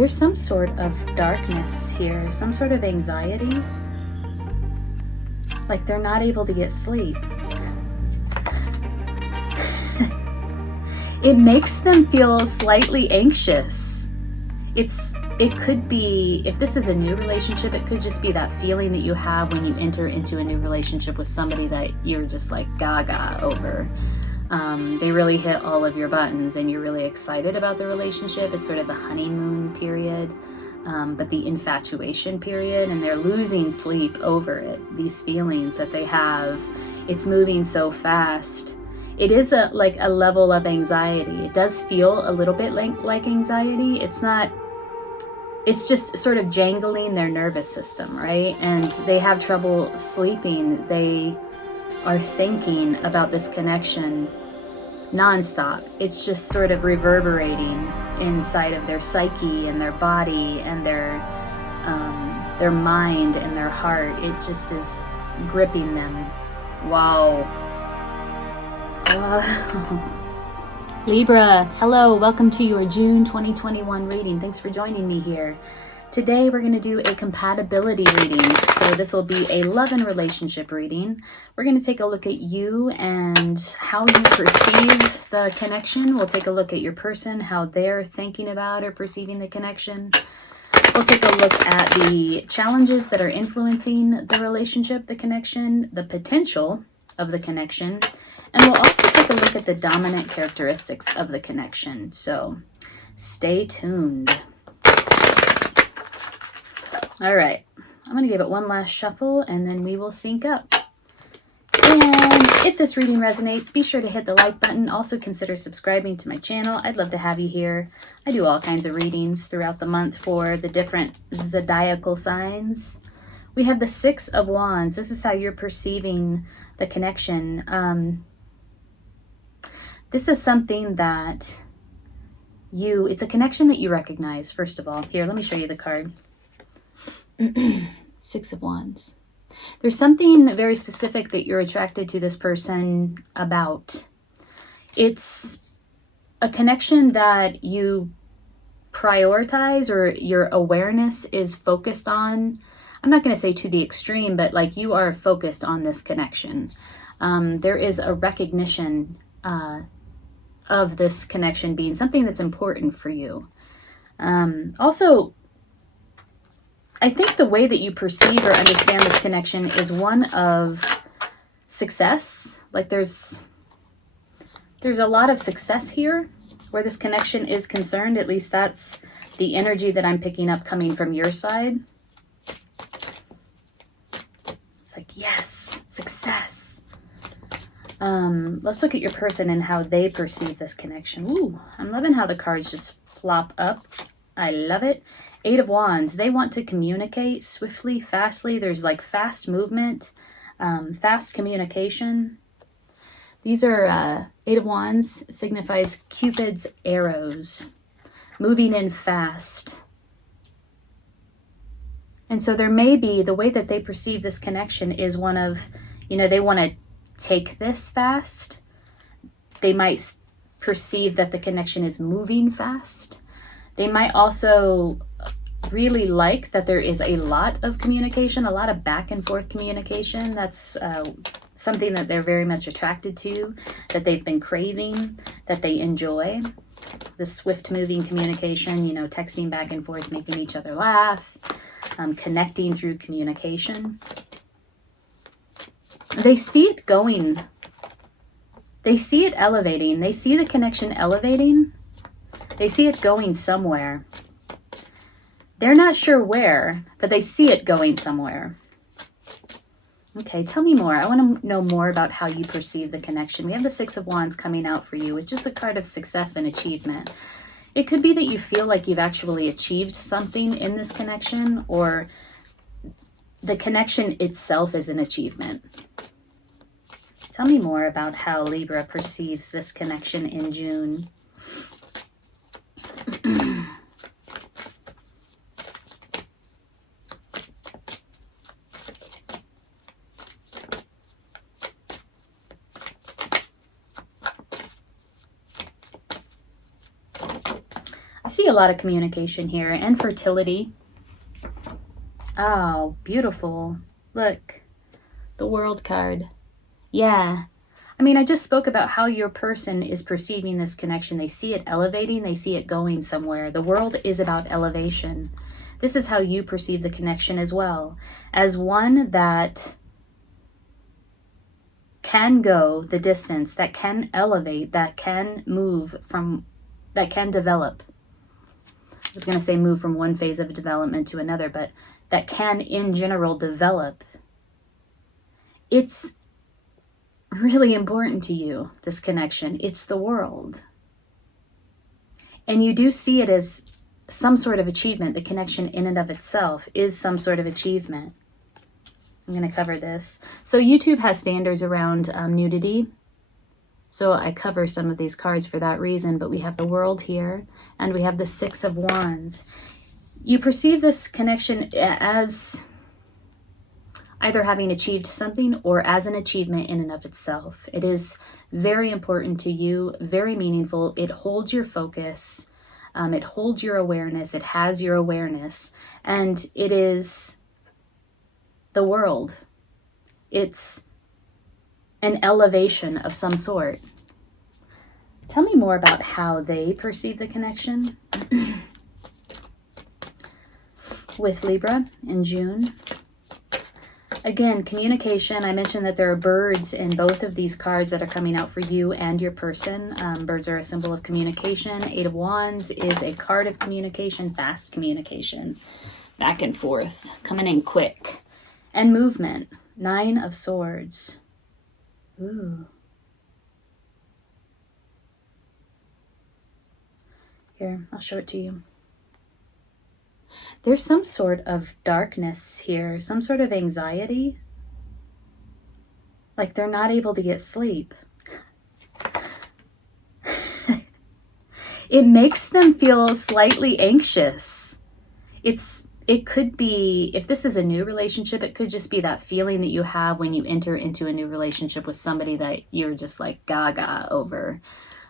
There's some sort of darkness here, some sort of anxiety. Like they're not able to get sleep. It makes them feel slightly anxious. It could be, if this is a new relationship, it could just be that feeling that you have when you enter into a new relationship with somebody that you're just like gaga over. They really hit all of your buttons and you're really excited about the relationship. It's sort of the honeymoon period, but the infatuation period, and they're losing sleep over it. These feelings that they have, it's moving so fast. It is like a level of anxiety. It does feel a little bit like anxiety. It's just sort of jangling their nervous system, right? And they have trouble sleeping. They are thinking about this connection nonstop. It's just sort of reverberating inside of their psyche and their body and their mind and their heart. It just is gripping them. Wow. Libra, hello, welcome to your June 2021 reading. Thanks for joining me here. Today we're going to do a compatibility reading. So this will be a love and relationship reading. We're going to take a look at you and how you perceive the connection. We'll take a look at your person, how they're thinking about or perceiving the connection. We'll take a look at the challenges that are influencing the relationship, the connection, the potential of the connection. And we'll also take a look at the dominant characteristics of the connection. So stay tuned. All right, I'm going to give it one last shuffle and then we will sync up. And if this reading resonates, be sure to hit the like button. Also consider subscribing to my channel. I'd love to have you here. I do all kinds of readings throughout the month for the different zodiacal signs. We have the Six of Wands. This is how you're perceiving the connection. This is something that it's a connection that you recognize, first of all. Here, let me show you the card. Six of Wands. There's something very specific that you're attracted to this person about. It's a connection that you prioritize, or your awareness is focused on. I'm not going to say to the extreme, but like you are focused on this connection. There is a recognition of this connection being something that's important for you. Also, I think the way that you perceive or understand this connection is one of success. Like there's a lot of success here where this connection is concerned. At least that's the energy that I'm picking up coming from your side. It's like, yes, success. Let's look at your person and how they perceive this connection. Ooh, I'm loving how the cards just flop up. I love it. Eight of Wands. They want to communicate swiftly, fastly. There's like fast movement, fast communication. These are Eight of Wands signifies Cupid's arrows, moving in fast. And so there may be, the way that they perceive this connection is one of, they want to take this fast. They might perceive that the connection is moving fast. They might also really like that there is a lot of communication, a lot of back and forth communication. That's something that they're very much attracted to, that they've been craving, that they enjoy. The swift moving communication, texting back and forth, making each other laugh, connecting through communication. They see it going. They see it elevating. They see the connection elevating. They see it going somewhere. They're not sure where, but they see it going somewhere. Okay, tell me more. I want to know more about how you perceive the connection. We have the Six of Wands coming out for you, which is a card of success and achievement. It could be that you feel like you've actually achieved something in this connection, or the connection itself is an achievement. Tell me more about how Libra perceives this connection in June. I see a lot of communication here and fertility. Oh, beautiful. Look, the World card. Yeah. I mean, I just spoke about how your person is perceiving this connection. They see it elevating. They see it going somewhere. The world is about elevation. This is how you perceive the connection as well. As one that can go the distance, that can elevate, that can move from, that can develop. I was going to say move from one phase of development to another, but that can in general develop. It's really important to you, this connection. It's the world. And you do see it as some sort of achievement. The connection in and of itself is some sort of achievement. I'm going to cover this. So YouTube has standards around nudity. So I cover some of these cards for that reason. But we have the World here, and we have the Six of Wands. You perceive this connection as either having achieved something or as an achievement in and of itself. It is very important to you, very meaningful. It holds your focus. It holds your awareness. It has your awareness. And it is the world. It's an elevation of some sort. Tell me more about how they perceive the connection with Libra in June. Again, communication. I mentioned that there are birds in both of these cards that are coming out for you and your person. Birds are a symbol of communication. Eight of Wands is a card of communication, fast communication, back and forth, coming in quick. And movement. Nine of Swords. Ooh. Here, I'll show it to you. There's some sort of darkness here, some sort of anxiety. Like they're not able to get sleep. It makes them feel slightly anxious. It could be, if this is a new relationship, it could just be that feeling that you have when you enter into a new relationship with somebody that you're just like gaga over.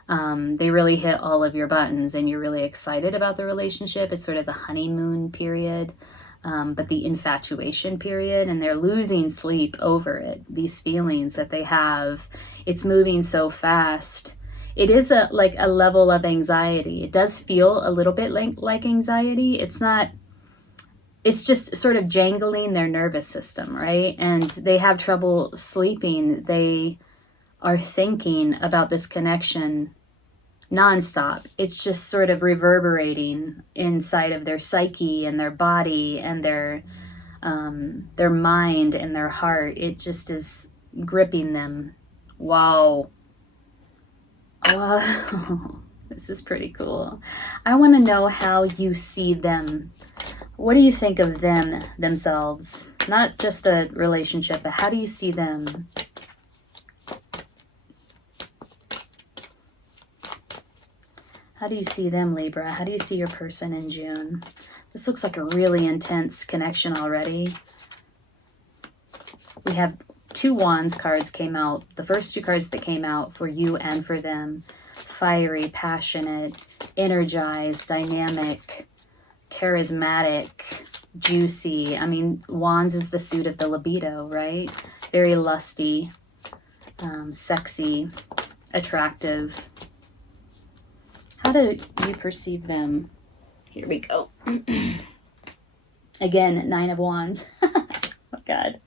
They really hit all of your buttons and you're really excited about the relationship. It's sort of the honeymoon period, but the infatuation period, and they're losing sleep over it. These feelings that they have, it's moving so fast. It is like a level of anxiety. It does feel a little bit like anxiety. It's just sort of jangling their nervous system, right? And they have trouble sleeping. They are thinking about this connection nonstop. It's just sort of reverberating inside of their psyche and their body and their mind and their heart. It just is gripping them. Wow. Wow. This is pretty cool. I want to know how you see them. What do you think of them, themselves? Not just the relationship, but how do you see them? How do you see them, Libra? How do you see your person in June? This looks like a really intense connection already. We have two Wands cards came out. The first two cards that came out for you and for them. Fiery, passionate, energized, dynamic, charismatic, juicy. I mean, Wands is the suit of the libido, right? Very lusty, sexy, attractive. How do you perceive them? Here we go. Again, Nine of Wands. Oh, God.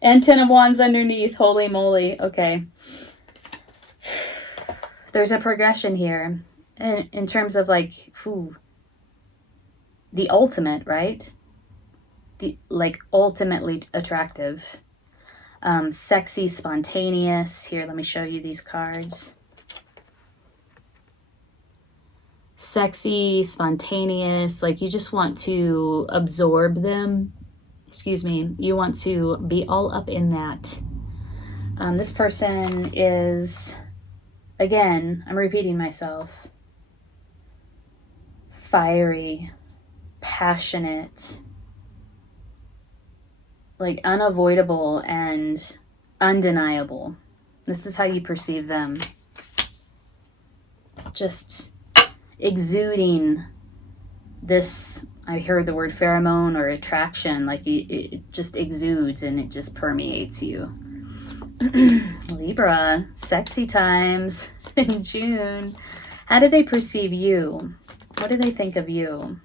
And 10 of Wands underneath. Holy moly. Okay. There's a progression here in terms of like, the ultimate, right? Like ultimately attractive. Sexy, spontaneous. Here, let me show you these cards. Sexy, spontaneous, like you just want to absorb them. Excuse me. You want to be all up in that. This person is, again, I'm repeating myself, fiery, passionate, like unavoidable and undeniable. This is how you perceive them. Just exuding this, I heard the word pheromone or attraction, like it just exudes and it just permeates you. Libra, sexy times in June. How do they perceive you? What do they think of you?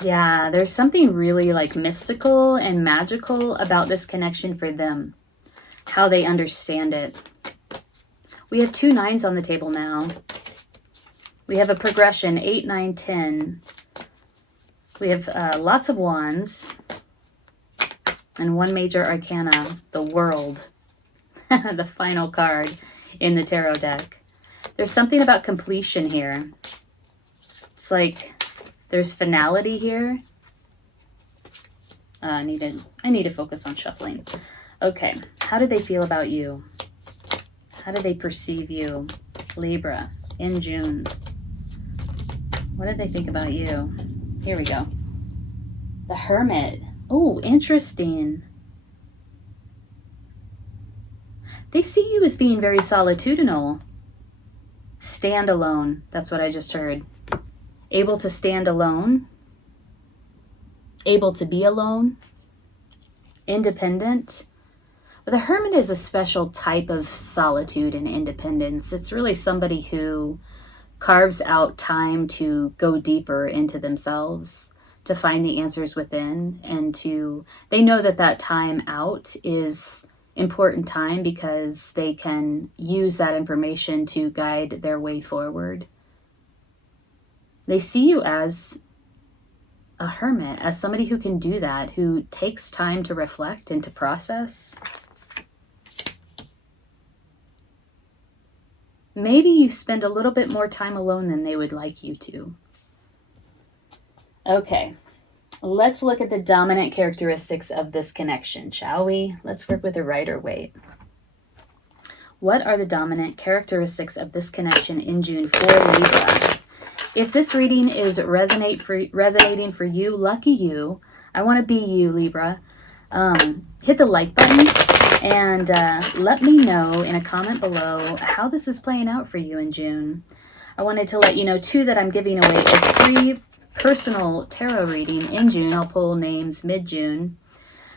Yeah, there's something really like mystical and magical about this connection for them, how they understand it. We have 2 9s on the table now. We have a progression, 8, 9, 10. We have lots of wands and 1 major arcana, the world, the final card in the tarot deck. There's something about completion here. It's like there's finality here. I need to focus on shuffling. Okay, how do they feel about you? How do they perceive you? Libra, in June. What did they think about you? Here we go. The Hermit. Oh, interesting. They see you as being very solitudinal. Stand alone. That's what I just heard. Able to stand alone. Able to be alone. Independent. But the Hermit is a special type of solitude and independence. It's really somebody who carves out time to go deeper into themselves, to find the answers within, and they know that time out is important time because they can use that information to guide their way forward. They see you as a hermit, as somebody who can do that, who takes time to reflect and to process. Maybe you spend a little bit more time alone than they would like you to. Okay, let's look at the dominant characteristics of this connection, shall we? Let's work with the Ryder Waite. What are the dominant characteristics of this connection in June for Libra? If this reading is resonating for you, lucky you. I want to be you, Libra. Hit the like button and let me know in a comment below how this is playing out for you in June. I wanted to let you know, too, that I'm giving away a free personal tarot reading in June. I'll pull names mid-June.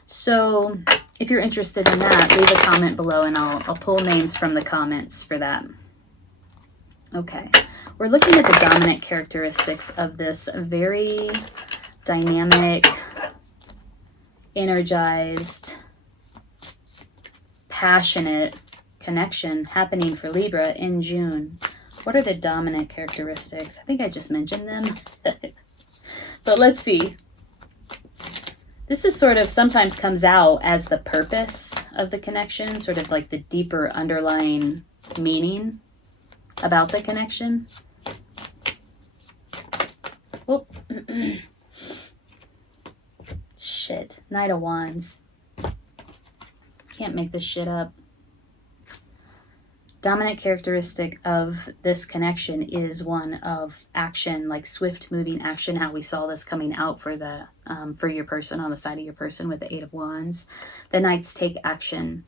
So if you're interested in that, leave a comment below and I'll pull names from the comments for that. Okay, we're looking at the dominant characteristics of this very dynamic, energized, passionate connection happening for Libra in June. What are the dominant characteristics? I think I just mentioned them. But let's see. This is sort of sometimes comes out as the purpose of the connection, sort of like the deeper underlying meaning about the connection. Oh, shit. Knight of Wands. Can't make this shit up. Dominant characteristic of this connection is one of action, like swift moving action, how we saw this coming out for the for your person, on the side of your person with the 8 of Wands. The Knights take action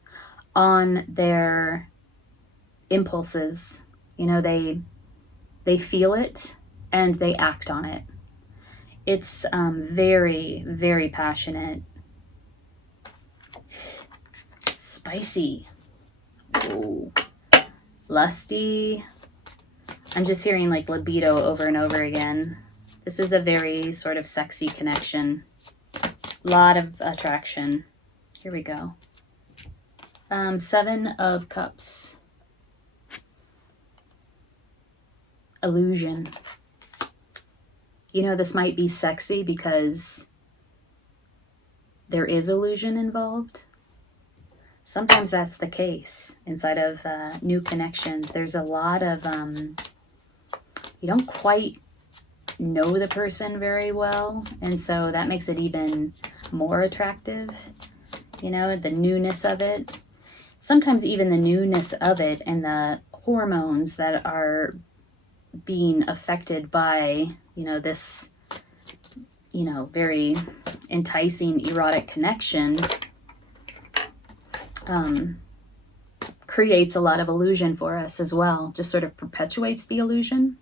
on their impulses. You know, they feel it and they act on it. It's very, very passionate. Spicy. Ooh. Lusty. I'm just hearing like libido over and over again. This is a very sort of sexy connection. Lot of attraction. Here we go. 7 of Cups. Illusion. You know, this might be sexy because there is illusion involved. Sometimes that's the case inside of new connections. There's a lot of, you don't quite know the person very well. And so that makes it even more attractive, you know, the newness of it. Sometimes even the newness of it and the hormones that are being affected by, you know, this, you know, very enticing erotic connection creates a lot of illusion for us as well, just sort of perpetuates the illusion.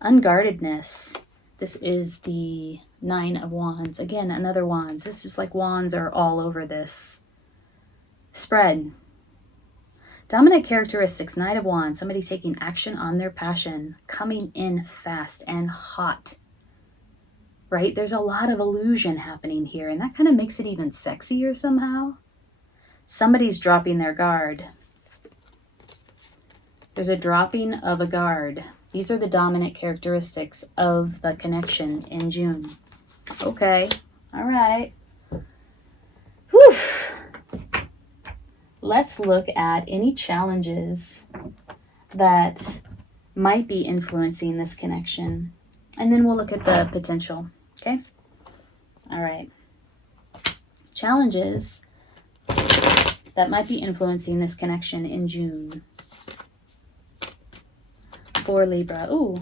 Unguardedness. This is the 9 of Wands. Again, another Wands. This is like wands are all over this spread. Dominant characteristics, 9 of Wands. Somebody taking action on their passion, coming in fast and hot. Right? There's a lot of illusion happening here, and that kind of makes it even sexier somehow. Somebody's dropping their guard. There's a dropping of a guard. These are the dominant characteristics of the connection in June. Okay. All right. Whew. Let's look at any challenges that might be influencing this connection. And then we'll look at the potential. Okay? All right. Challenges that might be influencing this connection in June. For Libra. Ooh,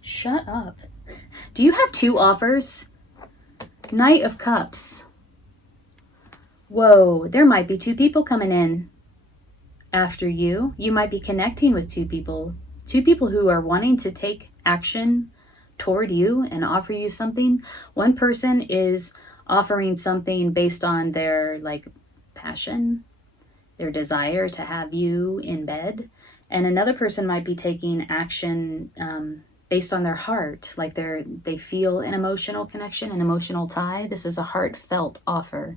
shut up. Do you have 2 offers? Knight of Cups. Whoa, there might be 2 people coming in after you. You might be connecting with 2 people. 2 people who are wanting to take action toward you and offer you something. One person is offering something based on their passion, their desire to have you in bed. And another person might be taking action based on their heart, like they feel an emotional connection, an emotional tie. This is a heartfelt offer.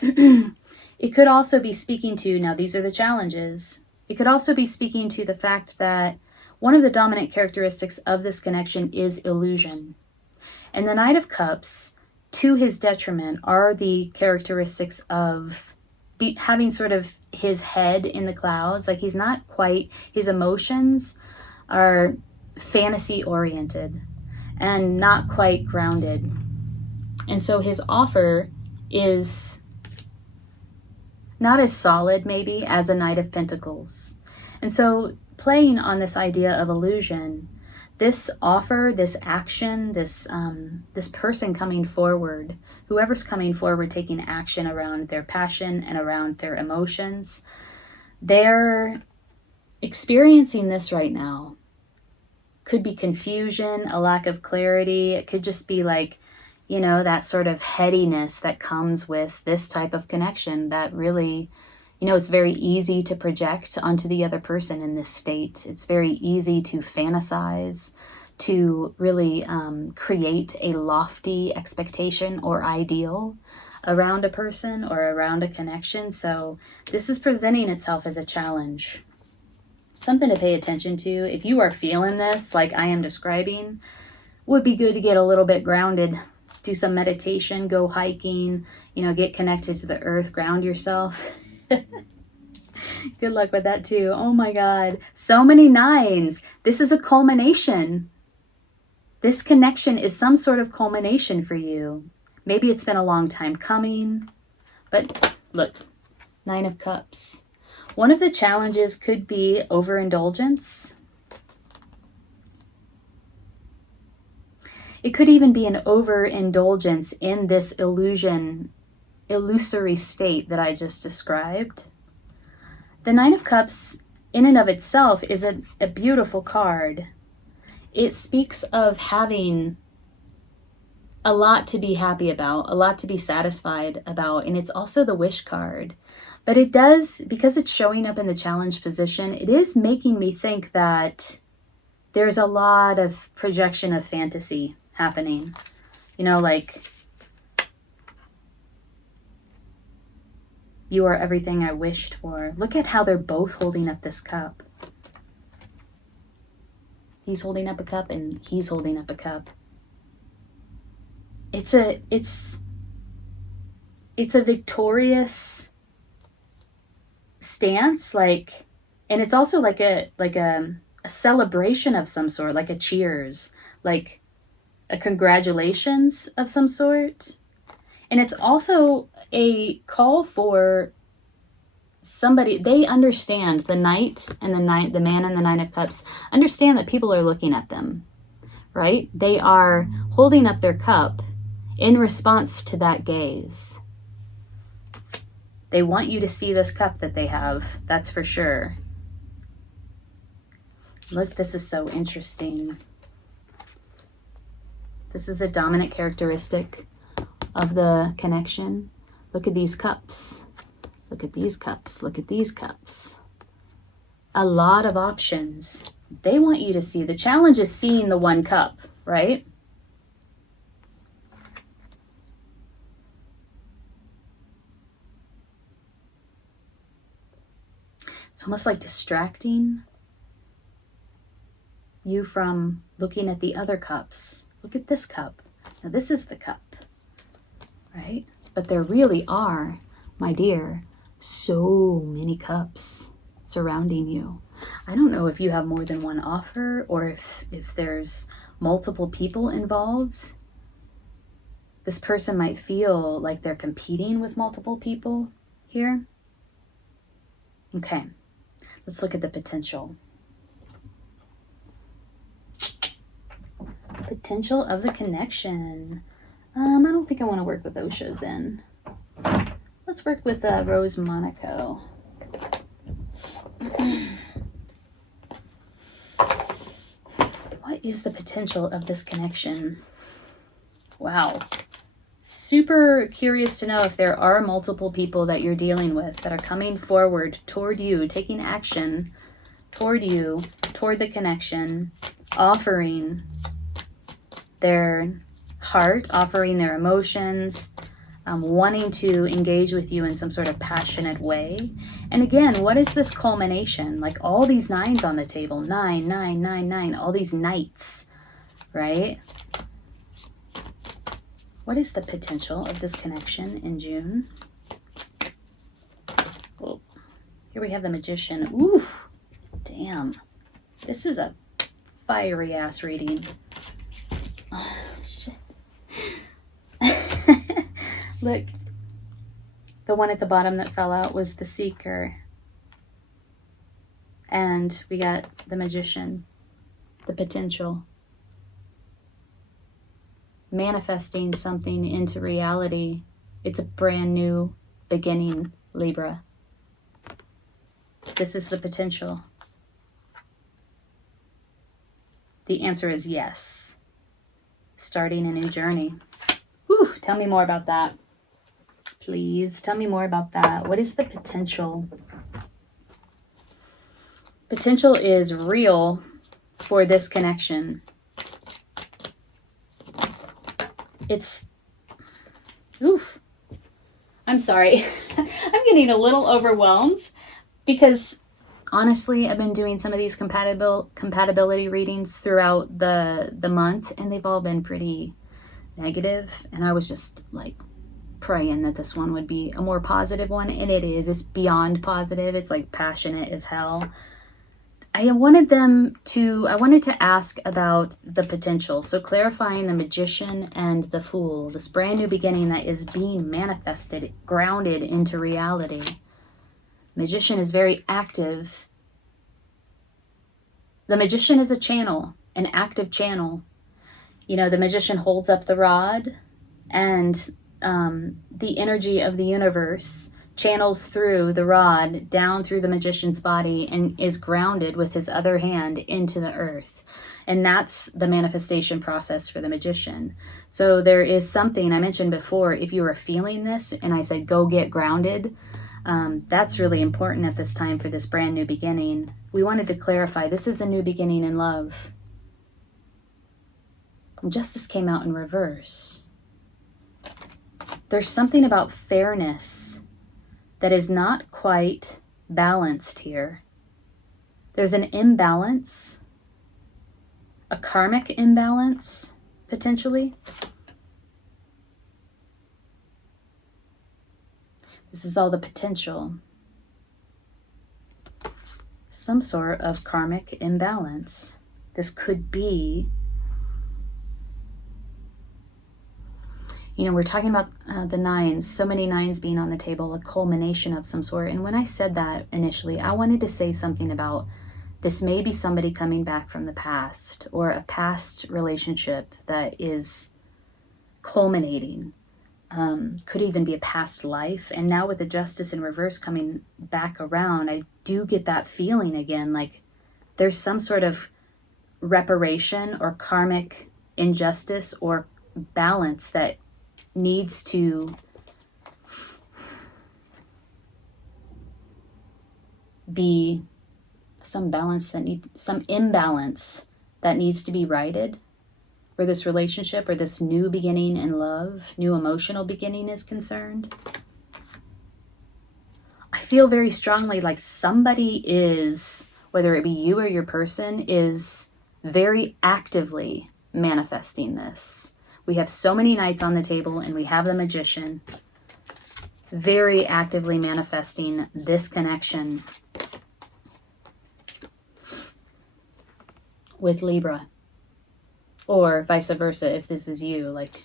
It could also be speaking to, now these are the challenges, it could also be speaking to the fact that one of the dominant characteristics of this connection is illusion. And the Knight of Cups, to his detriment, are the characteristics of having sort of his head in the clouds. Like he's not quite, his emotions are fantasy oriented and not quite grounded. And so his offer is not as solid maybe as a Knight of Pentacles. And so playing on this idea of illusion, this offer, this action, this person coming forward, whoever's coming forward taking action around their passion and around their emotions, they're experiencing this right now. Could be confusion, a lack of clarity. It could just be that sort of headiness that comes with this type of connection that really, it's very easy to project onto the other person in this state. It's very easy to fantasize, to really create a lofty expectation or ideal around a person or around a connection. So this is presenting itself as a challenge. Something to pay attention to. If you are feeling this like I am describing, would be good to get a little bit grounded. Do some meditation, go hiking, get connected to the earth, ground yourself. Good luck with that too. Oh my God. So many 9s. This is a culmination. This connection is some sort of culmination for you. Maybe it's been a long time coming. But look, 9 of Cups. One of the challenges could be overindulgence. It could even be an overindulgence in this illusory state that I just described. The 9 of Cups in and of itself is a beautiful card. It speaks of having a lot to be happy about, a lot to be satisfied about, and it's also the wish card. But it does, because it's showing up in the challenge position, it is making me think that there's a lot of projection of fantasy happening. You are everything I wished for. Look at how they're both holding up this cup. He's holding up a cup and he's holding up a cup. It's a victorious stance, and it's also like a celebration of some sort, like a cheers, like a congratulations of some sort. And it's also a call for somebody. They understand, the knight and the man and the 9 of Cups understand that people are looking at them, right? They are holding up their cup in response to that gaze. They want you to see this cup that they have, that's for sure. Look, this is so interesting. This is the dominant characteristic of the connection. Look at these cups. Look at these cups. Look at these cups. A lot of options. They want you to see. The challenge is seeing the one cup, right? It's almost like distracting you from looking at the other cups. Look at this cup. Now this is the cup, right? But there really are, my dear, so many cups surrounding you. I don't know if you have more than one offer or if there's multiple people involved. This person might feel like they're competing with multiple people here. Okay, let's look at the potential. Potential of the connection. I don't think I want to work with Osho's in. Let's work with Rose Monaco. What is the potential of this connection? Wow. Super curious to know if there are multiple people that you're dealing with that are coming forward toward you, taking action toward you, toward the connection, offering their heart, offering their emotions, wanting to engage with you in some sort of passionate way. And again, what is this culmination? Like all these nines on the table, 9, 9, 9, 9, all these knights, right? What is the potential of this connection in June? Well, here we have the Magician. Ooh, damn. This is a fiery ass reading. Oh, shit. Look, the one at the bottom that fell out was the Seeker. And we got the Magician, the potential. Manifesting something into reality. It's a brand new beginning, Libra. This is the potential. The answer is yes. Starting a new journey. Whew, tell me more about that. Please tell me more about that. What is the potential? Potential is real for this connection. It's, oof. I'm sorry. I'm getting a little overwhelmed because honestly, I've been doing some of these compatibility readings throughout the month, and they've all been pretty negative. And I was just like praying that this one would be a more positive one, and it is. It's beyond positive. It's like passionate as hell. I wanted to ask about the potential. So clarifying the Magician and the Fool, this brand new beginning that is being manifested, grounded into reality. Magician is very active. The Magician is a channel, an active channel. You know, the Magician holds up the rod, and the energy of the universe channels through the rod down through the Magician's body and is grounded with his other hand into the earth. And that's the manifestation process for the Magician. So there is something I mentioned before, if you were feeling this and I said, go get grounded, that's really important at this time for this brand new beginning. We wanted to clarify, this is a new beginning in love. And Justice came out in reverse. There's something about fairness that is not quite balanced here. There's an imbalance, a karmic imbalance, potentially. This is all the potential. Some sort of karmic imbalance. This could be, you know, we're talking about the nines, so many nines being on the table, a culmination of some sort. And when I said that initially, I wanted to say something about this may be somebody coming back from the past or a past relationship that is culminating. could even be a past life. And now with the Justice in reverse coming back around, I do get that feeling again, like there's some sort of reparation or karmic injustice or balance that needs to be some imbalance that needs to be righted where this relationship or this new beginning in love, new emotional beginning is concerned. I feel very strongly like somebody is, whether it be you or your person, is very actively manifesting this. We have so many knights on the table and we have the Magician very actively manifesting this connection with Libra, or vice versa if this is you. Like,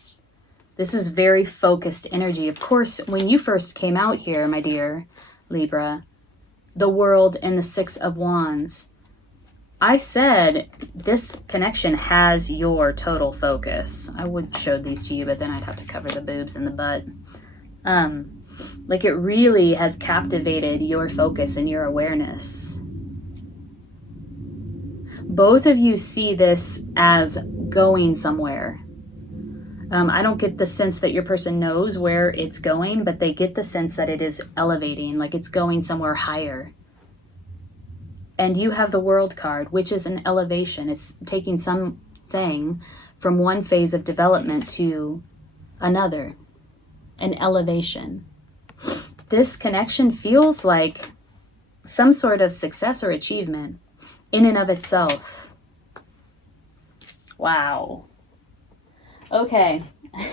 this is very focused energy. Of course, when you first came out here, my dear Libra, the World and the Six of Wands, I said this connection has your total focus. I would show these to you, but then I'd have to cover the boobs and the butt. Like, it really has captivated your focus and your awareness. Both of you see this as going somewhere. I don't get the sense that your person knows where it's going, but they get the sense that it is elevating, like it's going somewhere higher. And you have the World card, which is an elevation. It's taking something from one phase of development to another, an elevation. This connection feels like some sort of success or achievement in and of itself. Wow. Okay,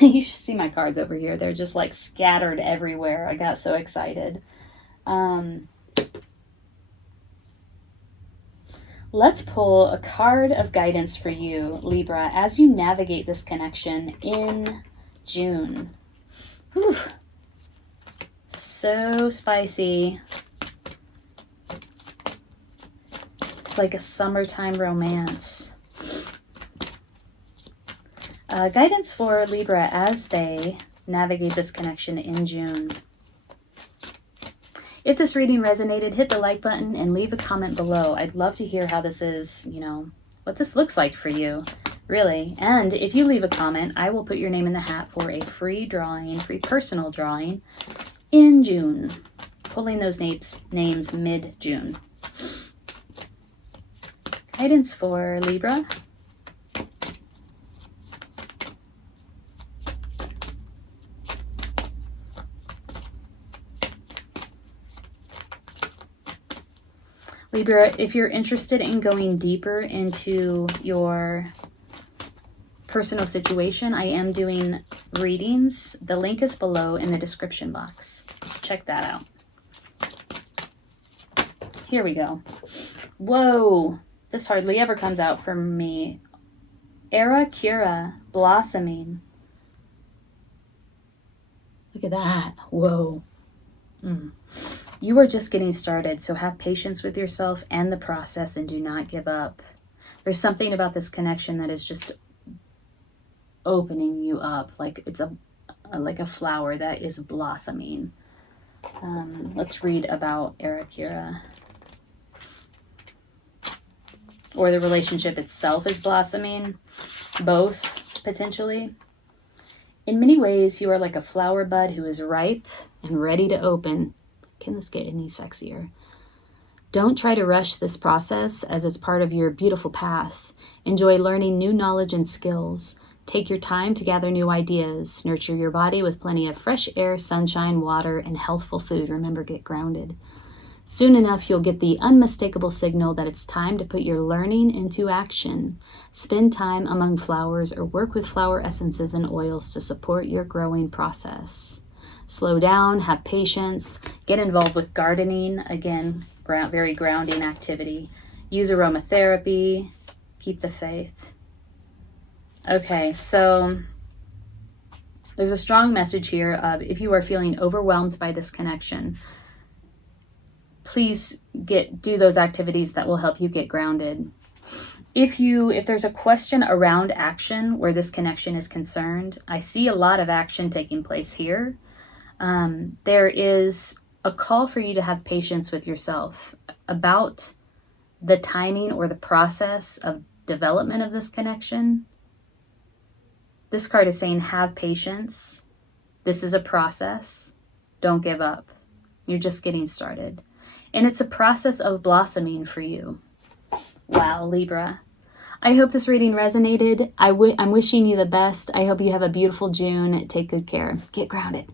you should see my cards over here. They're just like scattered everywhere. I got so excited. Let's pull a card of guidance for you, Libra, as you navigate this connection in June. Whew. So spicy. It's like a summertime romance. Guidance for Libra as they navigate this connection in June. If this reading resonated, hit the like button and leave a comment below. I'd love to hear how this is, what this looks like for you, really. And if you leave a comment, I will put your name in the hat for a free personal drawing in June. Pulling those names mid-June. Guidance for Libra. Libra, if you're interested in going deeper into your personal situation, I am doing readings. The link is below in the description box. So check that out. Here we go. Whoa, this hardly ever comes out for me. Era Cura, blossoming. Look at that. Whoa. You are just getting started, so have patience with yourself and the process and do not give up. There's something about this connection that is just opening you up, like it's like a flower that is blossoming. Let's read about Era Cura. Or the relationship itself is blossoming, both potentially. In many ways, you are like a flower bud who is ripe and ready to open. Can this get any sexier? Don't try to rush this process as it's part of your beautiful path. Enjoy learning new knowledge and skills. Take your time to gather new ideas. Nurture your body with plenty of fresh air, sunshine, water, and healthful food. Remember, get grounded. Soon enough, you'll get the unmistakable signal that it's time to put your learning into action. Spend time among flowers or work with flower essences and oils to support your growing process. Slow down, have patience, get involved with gardening. Again, very grounding activity. Use aromatherapy, keep the faith. Okay, so there's a strong message here of if you are feeling overwhelmed by this connection, please do those activities that will help you get grounded. If there's a question around action where this connection is concerned, I see a lot of action taking place here. There is a call for you to have patience with yourself about the timing or the process of development of this connection. This card is saying have patience. This is a process. Don't give up. You're just getting started. And it's a process of blossoming for you. Wow, Libra. I hope this reading resonated. I'm wishing you the best. I hope you have a beautiful June. Take good care. Get grounded.